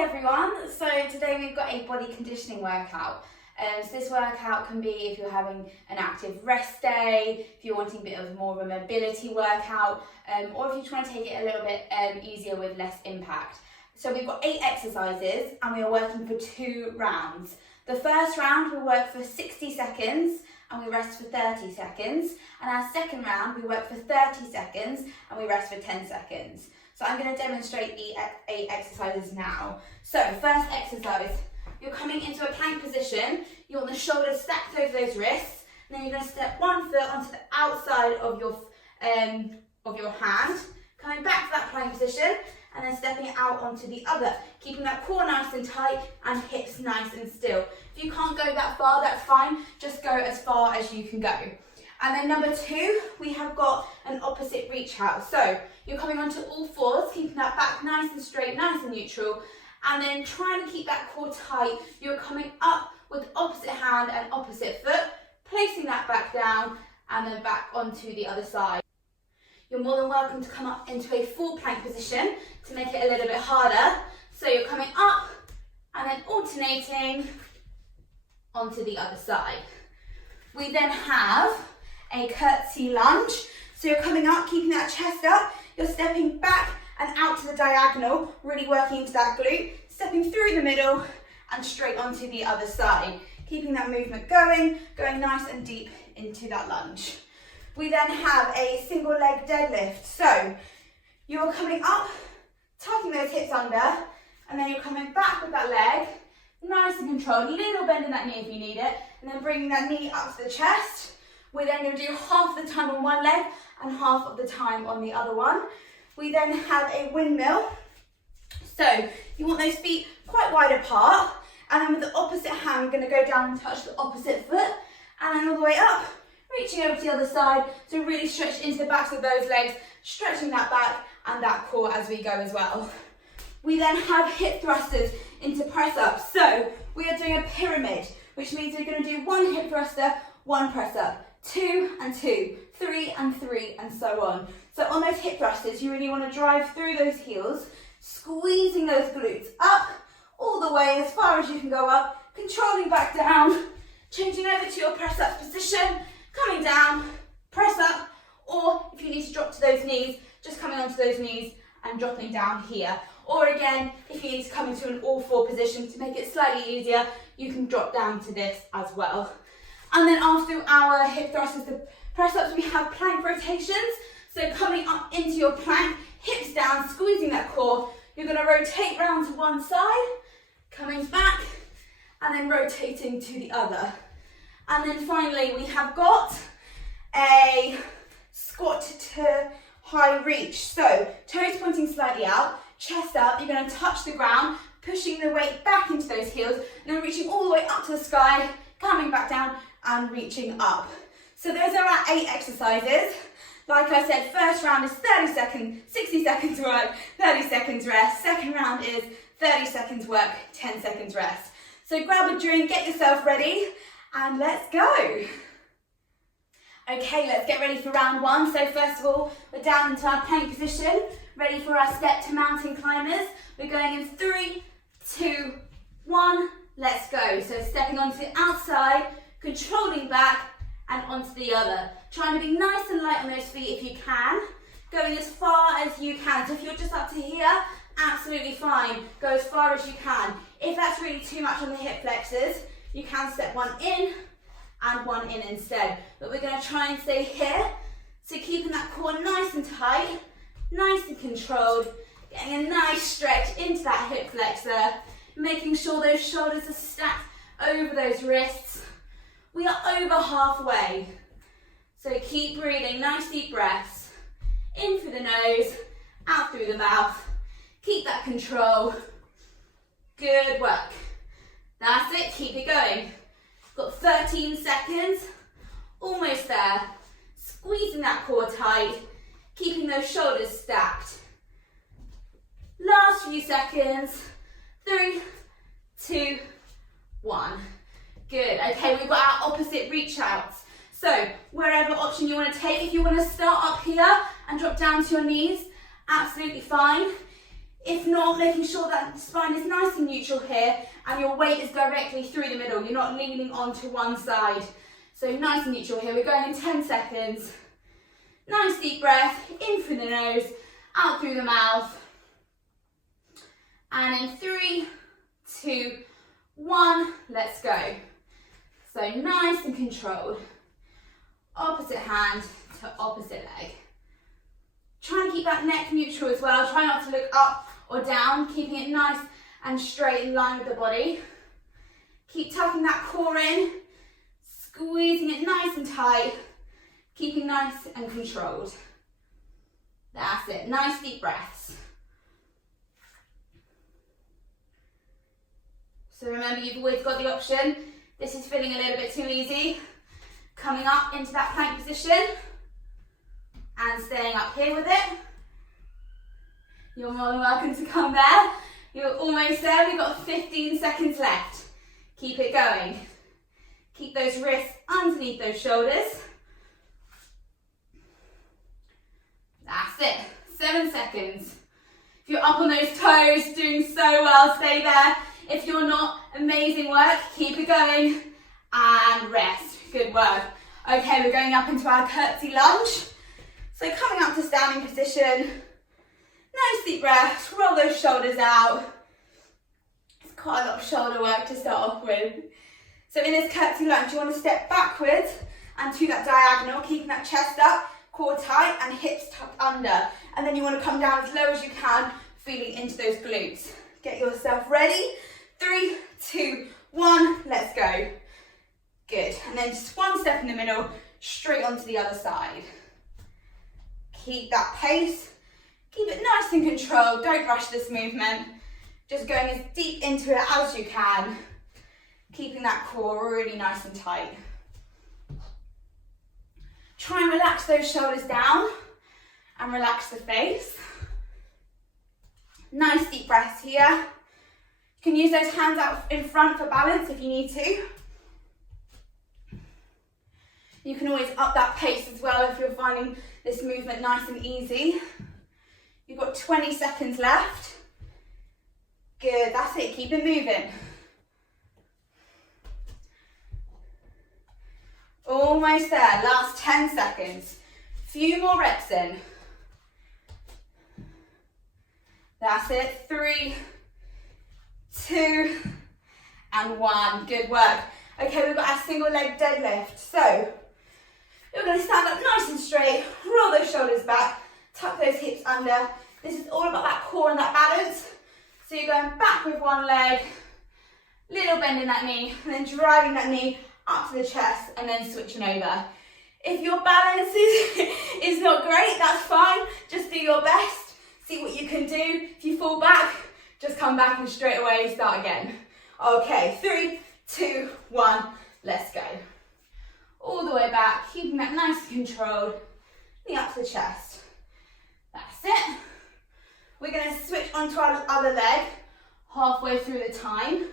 everyone, so today we've got a body conditioning workout. So this workout can be if you're having an active rest day, if you're wanting a bit of more of a mobility workout, or if you're trying to take it a little bit easier with less impact. So we've got 8 exercises and we are working for 2 rounds. The first round we work for 60 seconds and we rest for 30 seconds. And our second round we work for 30 seconds and we rest for 10 seconds. So I'm going to demonstrate the 8 exercises now. So first exercise, you're coming into a plank position. You want the shoulders stacked over those wrists. And then you're going to step one foot onto the outside of your hand, coming back to that plank position, and then stepping out onto the other, keeping that core nice and tight and hips nice and still. If you can't go that far, that's fine. Just go as far as you can go. And then number 2, we have got an opposite reach out. So you're coming onto all fours, keeping that back nice and straight, nice and neutral, and then trying to keep that core tight. You're coming up with opposite hand and opposite foot, placing that back down and then back onto the other side. You're more than welcome to come up into a full plank position to make it a little bit harder. So you're coming up and then alternating onto the other side. We then have a curtsy lunge. So you're coming up, keeping that chest up, you're stepping back and out to the diagonal, really working into that glute, stepping through the middle and straight onto the other side. Keeping that movement going nice and deep into that lunge. We then have a single leg deadlift. So you're coming up, tucking those hips under, and then you're coming back with that leg, nice and controlled, a little bend in that knee if you need it, and then bringing that knee up to the chest. We're then going to do half the time on one leg and half of the time on the other one. We then have a windmill. So you want those feet quite wide apart, and then with the opposite hand, we're going to go down and touch the opposite foot, and then all the way up, reaching over to the other side. So really stretch into the backs of those legs, stretching that back and that core as we go as well. We then have hip thrusters into press ups. So we are doing a pyramid, which means we're going to do 1 hip thruster, 1 press up, 2 and 2, 3 and 3, and so on. So on those hip thrusters, you really want to drive through those heels, squeezing those glutes up all the way as far as you can go up, controlling back down, changing over to your press up position, coming down, press up, or if you need to drop to those knees, just coming onto those knees and dropping down here. Or again, if you need to come into an all-4 position to make it slightly easier, you can drop down to this as well. And then after our hip thrusters, the press ups, we have plank rotations. So coming up into your plank, hips down, squeezing that core. You're going to rotate round to one side, coming back, and then rotating to the other. And then finally, we have got a squat to high reach. So toes pointing slightly out, chest up. You're going to touch the ground, pushing the weight back into those heels, and then reaching all the way up to the sky, coming back down and reaching up. So those are our 8 exercises. Like I said, first round is 30 seconds, 60 seconds work, 30 seconds rest. Second round is 30 seconds work, 10 seconds rest. So grab a drink, get yourself ready, and let's go. Okay, let's get ready for round 1. So first of all, we're down into our plank position, ready for our step to mountain climbers. We're going in 3, 2, 1, let's go. So stepping onto the outside, controlling back and onto the other. Trying to be nice and light on those feet if you can. Going as far as you can. So if you're just up to here, absolutely fine. Go as far as you can. If that's really too much on the hip flexors, you can step 1 in and 1 in instead. But we're going to try and stay here. So keeping that core nice and tight, nice and controlled, getting a nice stretch into that hip flexor, making sure those shoulders are stacked over those wrists. We are over halfway. So keep breathing, nice deep breaths. In through the nose, out through the mouth. Keep that control. Good work. That's it, keep it going. Got 13 seconds, almost there. Squeezing that core tight, keeping those shoulders stacked. Last few seconds, 3, 2, 1. Good, okay, we've got our opposite reach outs. So, wherever option you want to take, if you want to start up here and drop down to your knees, absolutely fine. If not, making sure that spine is nice and neutral here and your weight is directly through the middle. You're not leaning onto one side. So nice and neutral here. We're going in 10 seconds. Nice deep breath, in through the nose, out through the mouth. And in 3, 2, 1, let's go. So nice and controlled. Opposite hand to opposite leg. Try and keep that neck neutral as well. Try not to look up or down, keeping it nice and straight in line with the body. Keep tucking that core in, squeezing it nice and tight, keeping nice and controlled. That's it, nice deep breaths. So remember, you've always got the option. This is feeling a little bit too easy. Coming up into that plank position and staying up here with it. You're more than welcome to come there. You're almost there. We've got 15 seconds left. Keep it going. Keep those wrists underneath those shoulders. That's it. 7 seconds. If you're up on those toes, doing so well, stay there. If you're not, amazing work. Keep it going and rest. Good work. Okay, we're going up into our curtsy lunge. So coming up to standing position. Nice deep breath. Roll those shoulders out. It's quite a lot of shoulder work to start off with. So in this curtsy lunge, you want to step backwards and to that diagonal, keeping that chest up, core tight and hips tucked under. And then you want to come down as low as you can, feeling into those glutes. Get yourself ready. 3, 2, 1, let's go. Good, and then just one step in the middle, straight onto the other side. Keep that pace, keep it nice and controlled, don't rush this movement. Just going as deep into it as you can, keeping that core really nice and tight. Try and relax those shoulders down and relax the face. Nice deep breaths here. You can use those hands out in front for balance if you need to. You can always up that pace as well if you're finding this movement nice and easy. You've got 20 seconds left. Good, that's it, keep it moving. Almost there, last 10 seconds. Few more reps in. That's it, 3, 2, and 1. Good work. Okay, we've got our single leg deadlift. So, you're going to stand up nice and straight, roll those shoulders back, tuck those hips under. This is all about that core and that balance. So you're going back with one leg, little bend in that knee, and then driving that knee up to the chest, and then switching over. If your balance is not great, that's fine. Just do your best. See what you can do. If you fall back, just come back and straight away start again. Okay, 3, 2, 1, let's go. All the way back, keeping that nice and controlled. Knee up to the chest. That's it. We're going to switch onto our other leg halfway through the time.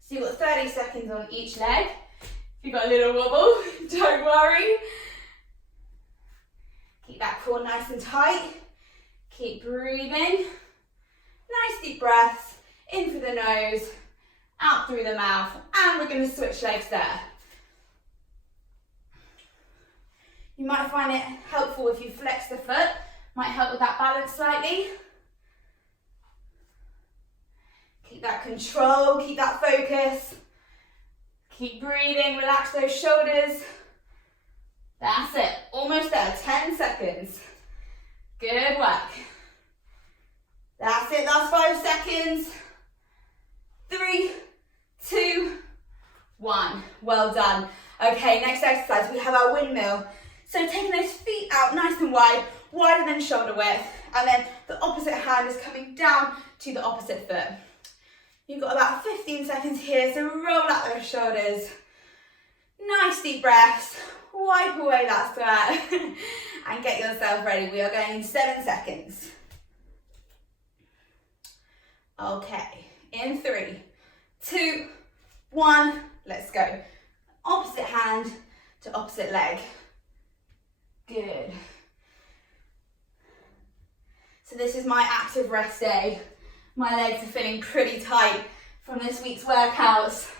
So you've got 30 seconds on each leg. If you've got a little wobble, don't worry. Keep that core nice and tight. Keep breathing. Nice deep breaths. In through the nose, out through the mouth. And we're going to switch legs there. You might find it helpful if you flex the foot. Might help with that balance slightly. Keep that control, keep that focus. Keep breathing, relax those shoulders. That's it, almost there, 10 seconds. Good work. That's it, last 5 seconds. 3, 2, 1. Well done. Okay, next exercise, we have our windmill. So taking those feet out nice and wide, wider than shoulder width, and then the opposite hand is coming down to the opposite foot. You've got about 15 seconds here, so roll out those shoulders. Nice deep breaths, wipe away that sweat, and get yourself ready. We are going in 7 seconds. Okay, in 3, 2, 1, let's go. Opposite hand to opposite leg. Good. So this is my active rest day. My legs are feeling pretty tight from this week's workouts.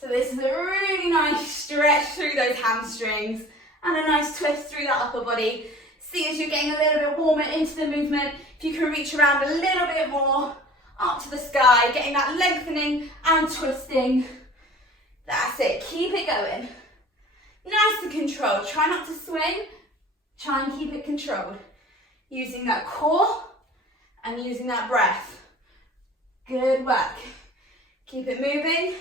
So this is a really nice stretch through those hamstrings and a nice twist through that upper body. See, as you're getting a little bit warmer into the movement, if you can reach around a little bit more up to the sky, getting that lengthening and twisting. That's it, keep it going. Nice and controlled, try not to swing, try and keep it controlled. Using that core and using that breath. Good work. Keep it moving.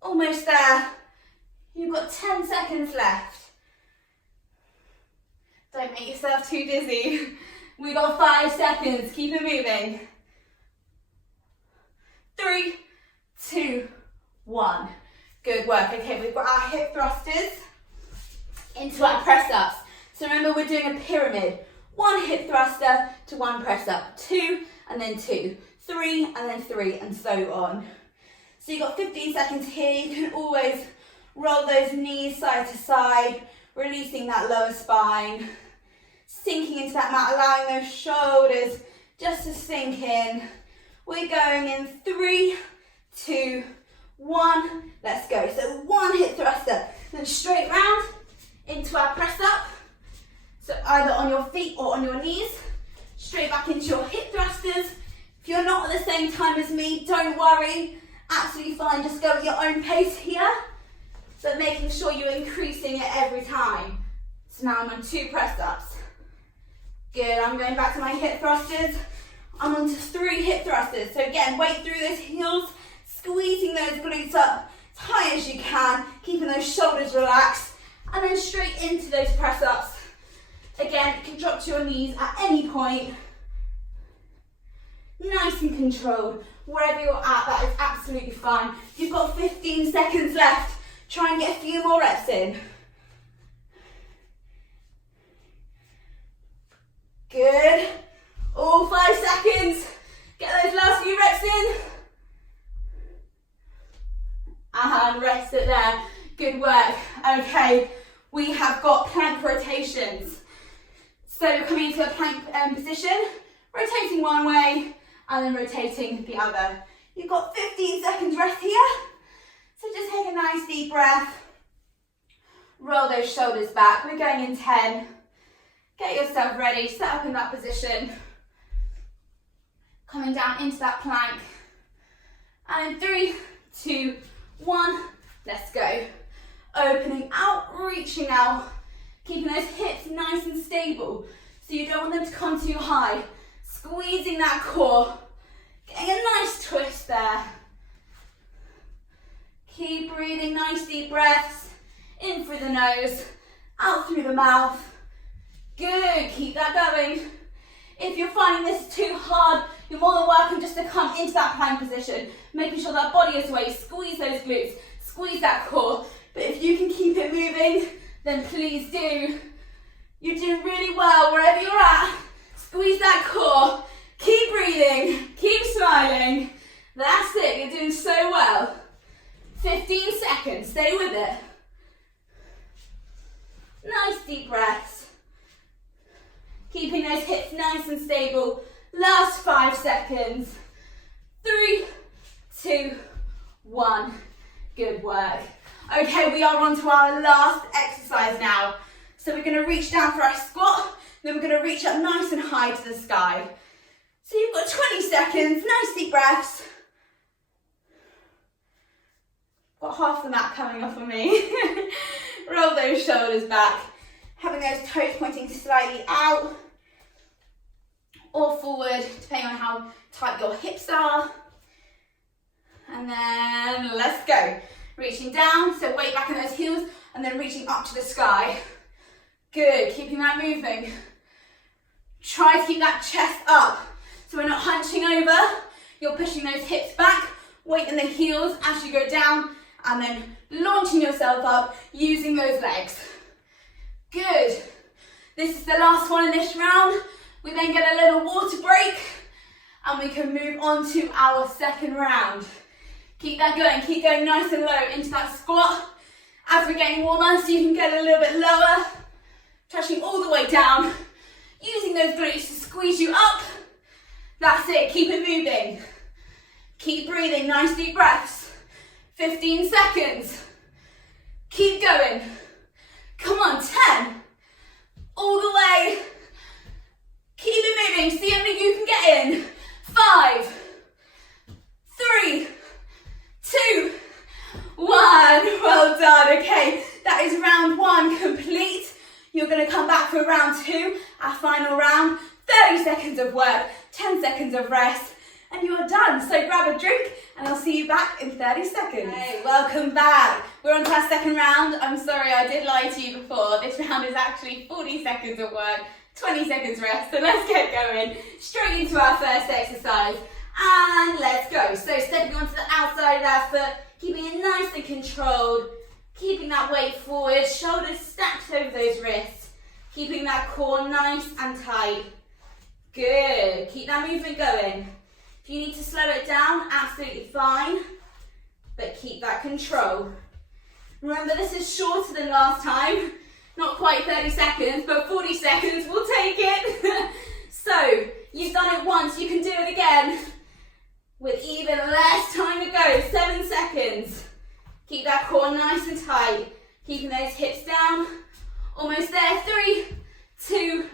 Almost there. You've got 10 seconds left. Don't make yourself too dizzy. We got 5 seconds. Keep it moving. 3, 2, 1. Good work. Okay, we've got our hip thrusters into our press ups. So remember, we're doing a pyramid. 1 hip thruster to 1 press up. 2 and then 2. 3 and then 3 and so on. So you've got 15 seconds here. You can always roll those knees side to side, releasing that lower spine, sinking into that mat, allowing those shoulders just to sink in. We're going in 3, 2, 1. Let's go. So 1 hip thruster, then straight round into our press up. So either on your feet or on your knees, straight back into your hip thrusters. If you're not at the same time as me, don't worry. Absolutely fine, just go at your own pace here, but making sure you're increasing it every time. So now I'm on 2 press ups. Good, I'm going back to my hip thrusters. I'm on to 3 hip thrusters. So again, weight through those heels, squeezing those glutes up as high as you can, keeping those shoulders relaxed, and then straight into those press ups. Again, you can drop to your knees at any point. Nice and controlled. Wherever you're at, that is absolutely fine. You've got 15 seconds left. Try and get a few more reps in. Good. All 5 seconds. Get those last few reps in. And rest it there. Good work. Okay, we have got plank rotations. So you're coming into a plank position, rotating one way, and then rotating the other. You've got 15 seconds rest here. So just take a nice deep breath. Roll those shoulders back. We're going in 10. Get yourself ready, set up in that position. Coming down into that plank. And in 3, 2, 1, let's go. Opening out, reaching out. Keeping those hips nice and stable. So you don't want them to come too high. Squeezing that core, getting a nice twist there. Keep breathing, nice deep breaths, in through the nose, out through the mouth. Good, keep that going. If you're finding this too hard, you're more than welcome just to come into that plank position, making sure that body is away, squeeze those glutes, squeeze that core. But if you can keep it moving, then please do. You're doing really well wherever you're at. Squeeze that core, keep breathing, keep smiling. That's it, you're doing so well. 15 seconds, stay with it. Nice deep breaths. Keeping those hips nice and stable. Last 5 seconds. 3, 2, 1. Good work. Okay, we are on to our last exercise now. So we're going to reach down for our squat. Then we're going to reach up nice and high to the sky. So you've got 20 seconds, nice deep breaths. Got half the mat coming off of me. Roll those shoulders back. Having those toes pointing slightly out or forward, depending on how tight your hips are. And then let's go. Reaching down, so weight back in those heels, and then reaching up to the sky. Good, keeping that moving. Try to keep that chest up, so we're not hunching over. You're pushing those hips back, weight in the heels as you go down, and then launching yourself up using those legs. Good. This is the last one in this round. We then get a little water break, and we can move on to our second round. Keep that going, keep going nice and low into that squat. As we're getting warmer, so you can get a little bit lower, touching all the way down, using those glutes to squeeze you up, That's it, keep it moving. Keep breathing, nice deep breaths. 15 seconds. Keep going. Come on, 10. All the way. Keep it moving, see how many you can get in. 5, 3, 2, 1. Well done, okay. That is round 1 complete. You're gonna come back for round 2, our final round. 30 seconds of work, 10 seconds of rest, and you are done. So grab a drink and I'll see you back in 30 seconds. Hey, welcome back. We're on to our second round. I'm sorry, I did lie to you before. This round is actually 40 seconds of work, 20 seconds rest. So let's get going. Straight into our first exercise. And let's go. So stepping onto the outside of our foot, keeping it nice and controlled, keeping that weight forward, shoulders stacked over those wrists, keeping that core nice and tight. Good. Keep that movement going. If you need to slow it down, absolutely fine, but keep that control. Remember, this is shorter than last time. Not quite 30 seconds, but 40 seconds, we'll take it. So, you've done it once, you can do it again with even less time to go. 7 seconds. Keep that core nice and tight. Keeping those hips down. Almost there. 3, 2,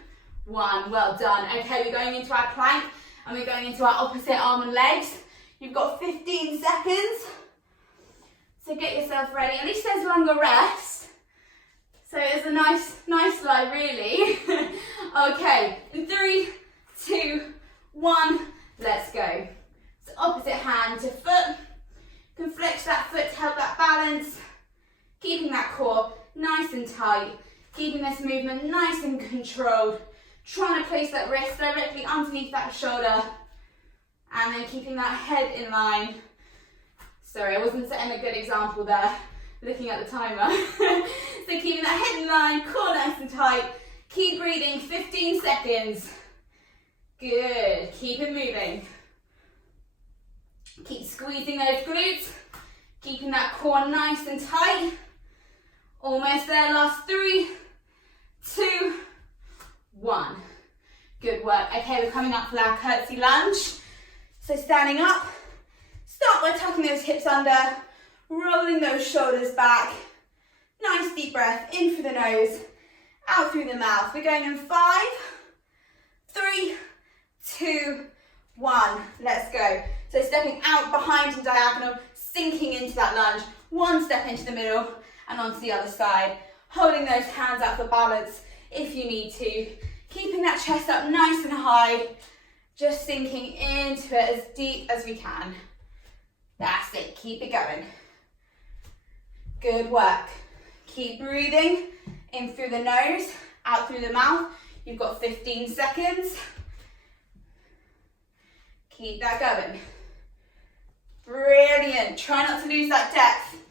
1. Well done. Okay, we're going into our plank and we're going into our opposite arm and legs. You've got 15 seconds. So get yourself ready. At least there's longer rest. So it's a nice slide, really. Okay, in 3, 2, 1, let's go. So opposite hand to foot. You can flex that foot to help that balance. Keeping that core nice and tight. Keeping this movement nice and controlled. Trying to place that wrist directly underneath that shoulder. And then keeping that head in line. Sorry, I wasn't setting a good example there, looking at the timer. So keeping that head in line, core nice and tight. Keep breathing, 15 seconds. Good, keep it moving. Keep squeezing those glutes. Keeping that core nice and tight. Almost there, last 3, 2, 1. Good work. Okay, we're coming up for our curtsy lunge. So standing up, start by tucking those hips under, rolling those shoulders back. Nice deep breath in through the nose, out through the mouth. We're going in 5, 3, 2, 1. Let's go. So stepping out behind and diagonal, sinking into that lunge. 1 step into the middle and onto the other side. Holding those hands out for balance if you need to. Keeping that chest up nice and high. Just sinking into it as deep as we can. That's it, keep it going. Good work. Keep breathing in through the nose, out through the mouth. You've got 15 seconds. Keep that going. Brilliant. Try not to lose that depth.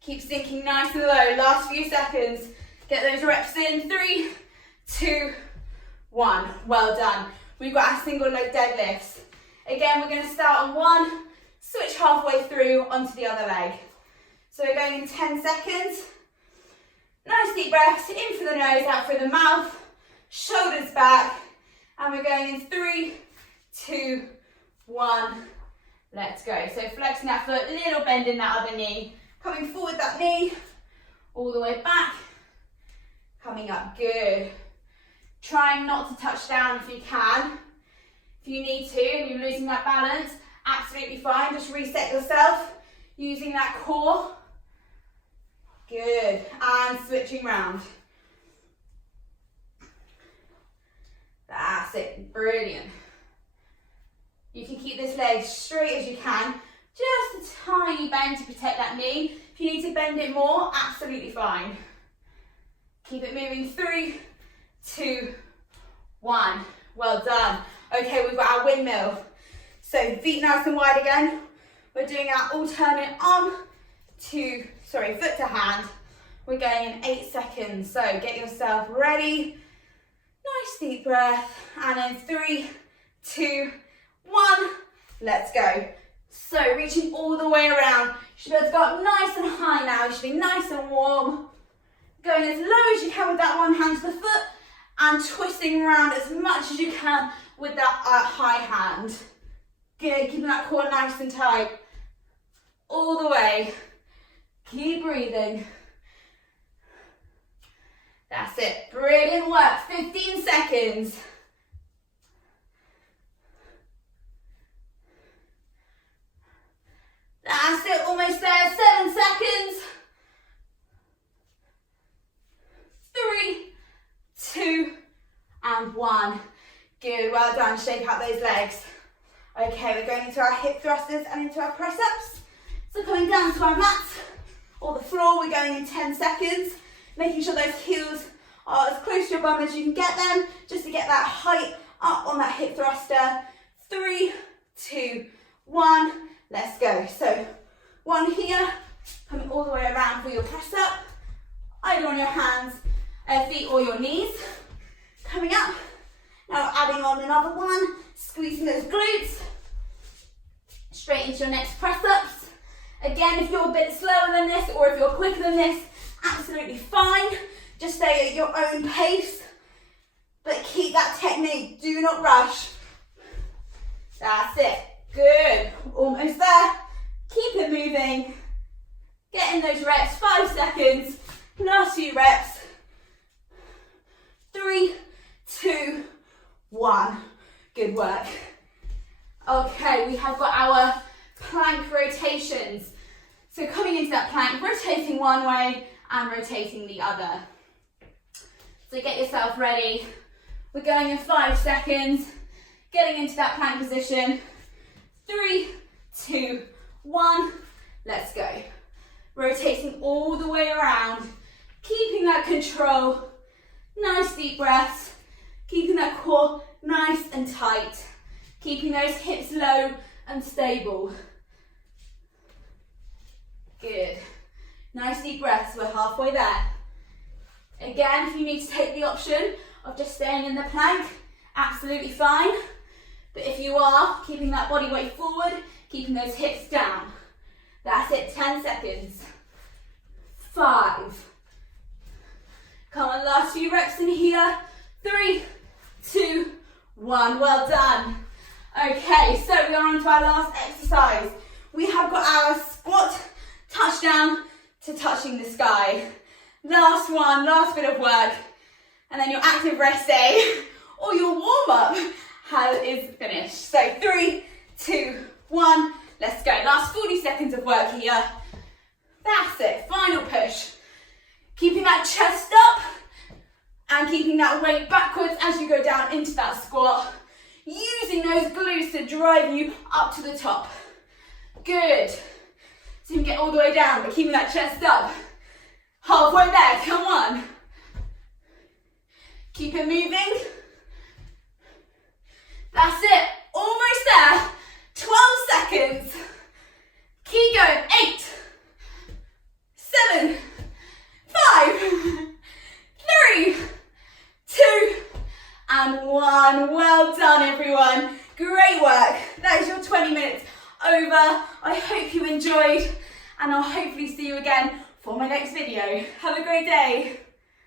Keep sinking nice and low. Last few seconds. Get those reps in. 3, 2, 1. Well done. We've got our single leg deadlifts. Again, we're going to start on 1, switch halfway through onto the other leg. So we're going in 10 seconds. Nice deep breaths in through the nose, out through the mouth. Shoulders back. And we're going in 3, 2, 1. Let's go. So flexing that foot, little bend in that other knee. Coming forward that knee, all the way back. Coming up, good. Trying not to touch down if you can. If you need to and you're losing that balance, absolutely fine. Just reset yourself using that core. Good. And switching round. That's it. Brilliant. You can keep this leg straight as you can. Just a tiny bend to protect that knee. If you need to bend it more, absolutely fine. Keep it moving. 3, 2, 1. Well done. Okay, we've got our windmill. So feet nice and wide again. We're doing our alternate foot to hand. We're going in 8 seconds. So get yourself ready. Nice deep breath. And in 3, 2, 1. Let's go. So reaching all the way around. You should be able to go up nice and high now. You should be nice and warm. Going as low as you can with that one hand to the foot and twisting around as much as you can with that high hand. Good, keeping that core nice and tight. All the way. Keep breathing. That's it. Brilliant work. 15 seconds. That's it. Almost there. 7 seconds. 3, 2, and 1. Good. Well done. Shake out those legs. Okay, we're going into our hip thrusters and into our press-ups. So coming down to our mat or the floor, we're going in 10 seconds. Making sure those heels are as close to your bum as you can get them, just to get that height up on that hip thruster. 3, 2, 1, let's go. So 1 here, coming all the way around for your press up, either on your hands, feet or your knees. Coming up, now adding on another one, squeezing those glutes, straight into your next press ups. Again, if you're a bit slower than this or if you're quicker than this, absolutely fine. Just stay at your own pace, but keep that technique. Do not rush. That's it. Good. Almost there. Keep it moving. Get in those reps. 5 seconds. Last few reps. 3, 2, 1. Good work. Okay, we have got our plank rotations. So coming into that plank, rotating one way and rotating the other. So get yourself ready. We're going in 5 seconds. Getting into that plank position. 3, 2, 1. Let's go. Rotating all the way around. Keeping that control. Nice deep breaths. Keeping that core nice and tight. Keeping those hips low and stable. Good. Nice deep breaths. We're halfway there. Again, if you need to take the option of just staying in the plank, absolutely fine. But if you are, keeping that body weight forward, keeping those hips down. That's it, 10 seconds. 5. Come on, last few reps in here. 3, 2, 1. Well done. Okay, so we are on to our last exercise. We have got our squat touchdown to touching the sky. Last one, last bit of work. And then your active rest day or your warm-up is finished. So 3, 2, 1, let's go. Last 40 seconds of work here. That's it, final push. Keeping that chest up and keeping that weight backwards as you go down into that squat. Using those glutes to drive you up to the top. Good. So you can get all the way down, but keeping that chest up. Halfway there, come on. Keep it moving. That's it, almost there. 12 seconds. Keep going, 8, 7, 5, 3, 2, and 1. Well done, everyone. Great work. That is your 20 minutes over. I hope you enjoyed, and I'll hopefully see you again for my next video. Have a great day.